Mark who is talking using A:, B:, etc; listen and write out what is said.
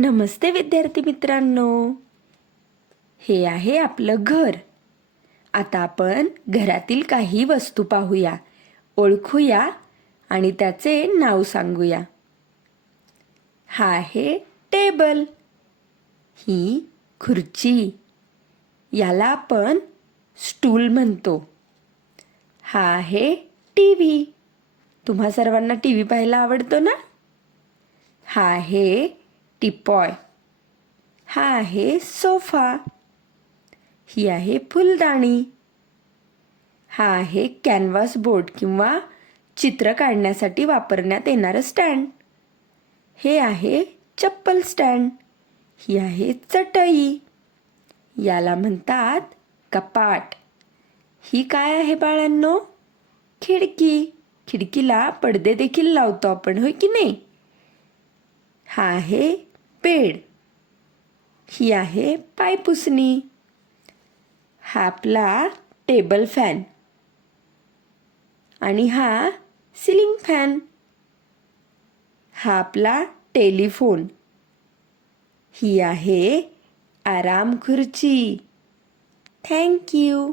A: नमस्ते विद्यार्थी मित्रांनो. हे आहे आपलं घर. आता आपण घरातील काही वस्तू पाहूया ओळखूया आणि त्याचे नाव सांगूया. हा आहे टेबल. ही खुर्ची. याला आपण स्टूल म्हणतो. हा आहे टी व्ही तुम्हा सर्वांना टी व्ही पाहायला आवडतो ना? हा आहे टिपॉय हा आहे सोफा. ही आहे फुलदाणी. हा आहे कॅनव्हास बोर्ड किंवा चित्र काढण्यासाठी वापरण्यात येणारं स्टँड. हे आहे चप्पल स्टँड. ही आहे चटई. याला म्हणतात कपाट. ही काय आहे बाळांनो? खिडकी. खिडकीला पडदे देखील लावतो आपण होय की नाही? हा आहे पेड. ही आहे पायपुसणी हा आपला टेबल फॅन. आणि हा सिलिंग फॅन. हा आपला टेलिफोन. ही आहे आराम खुर्ची. थँक्यू